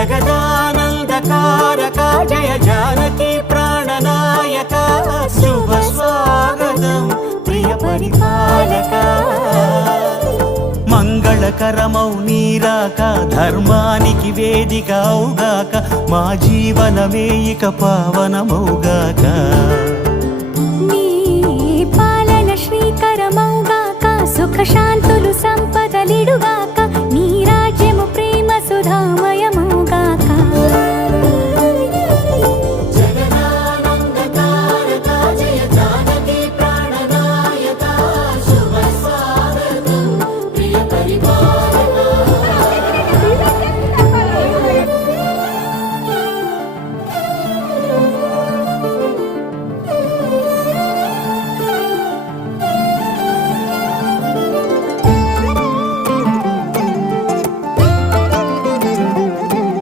జగదానందకారక జయ జానకి ప్రాణనాయక శుభ స్వాగతం ప్రియ పరిపాలక మంగళకరమౌ నీరాక ధర్మానికి వేదిక అవుగాక మా జీవనమే ఇక పావనమౌగాక నీ పాలన శ్రీకరమౌగాక సుఖ శాంతులు సంపదలిడుగా